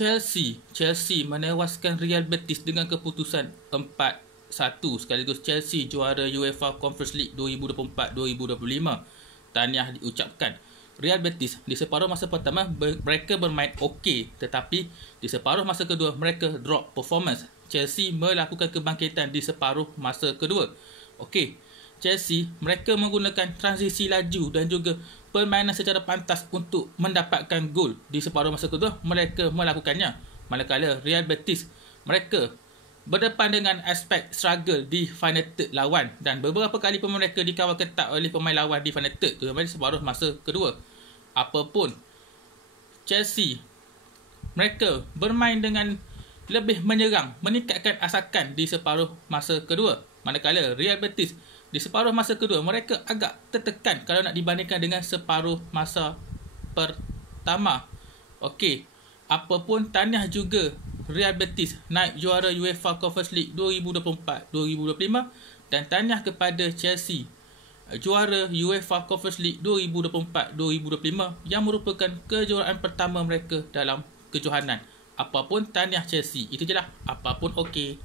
Chelsea menewaskan Real Betis dengan keputusan 4-1 sekaligus Chelsea juara UEFA Conference League 2024-2025. Tahniah diucapkan. Real Betis di separuh masa pertama mereka bermain okey, tetapi di separuh masa kedua mereka drop performance. Chelsea melakukan kebangkitan di separuh masa kedua. Okey, Chelsea mereka menggunakan transisi laju dan juga permainan secara pantas untuk mendapatkan gol. Di separuh masa kedua mereka melakukannya, manakala Real Betis mereka berdepan dengan aspek struggle di final third lawan, dan beberapa kali pun mereka dikawal ketat oleh pemain lawan di final third, terutama di separuh masa kedua. Apapun, Chelsea mereka bermain dengan lebih menyerang, meningkatkan asakan di separuh masa kedua, manakala Real Betis di separuh masa kedua mereka agak tertekan kalau nak dibandingkan dengan separuh masa pertama. Okey, apapun, tahniah juga Real Betis naik juara UEFA Conference League 2024-2025, dan tahniah kepada Chelsea juara UEFA Conference League 2024-2025 yang merupakan kejuaraan pertama mereka dalam kejohanan. Apapun, tahniah Chelsea. Itu je lah. Apapun okey.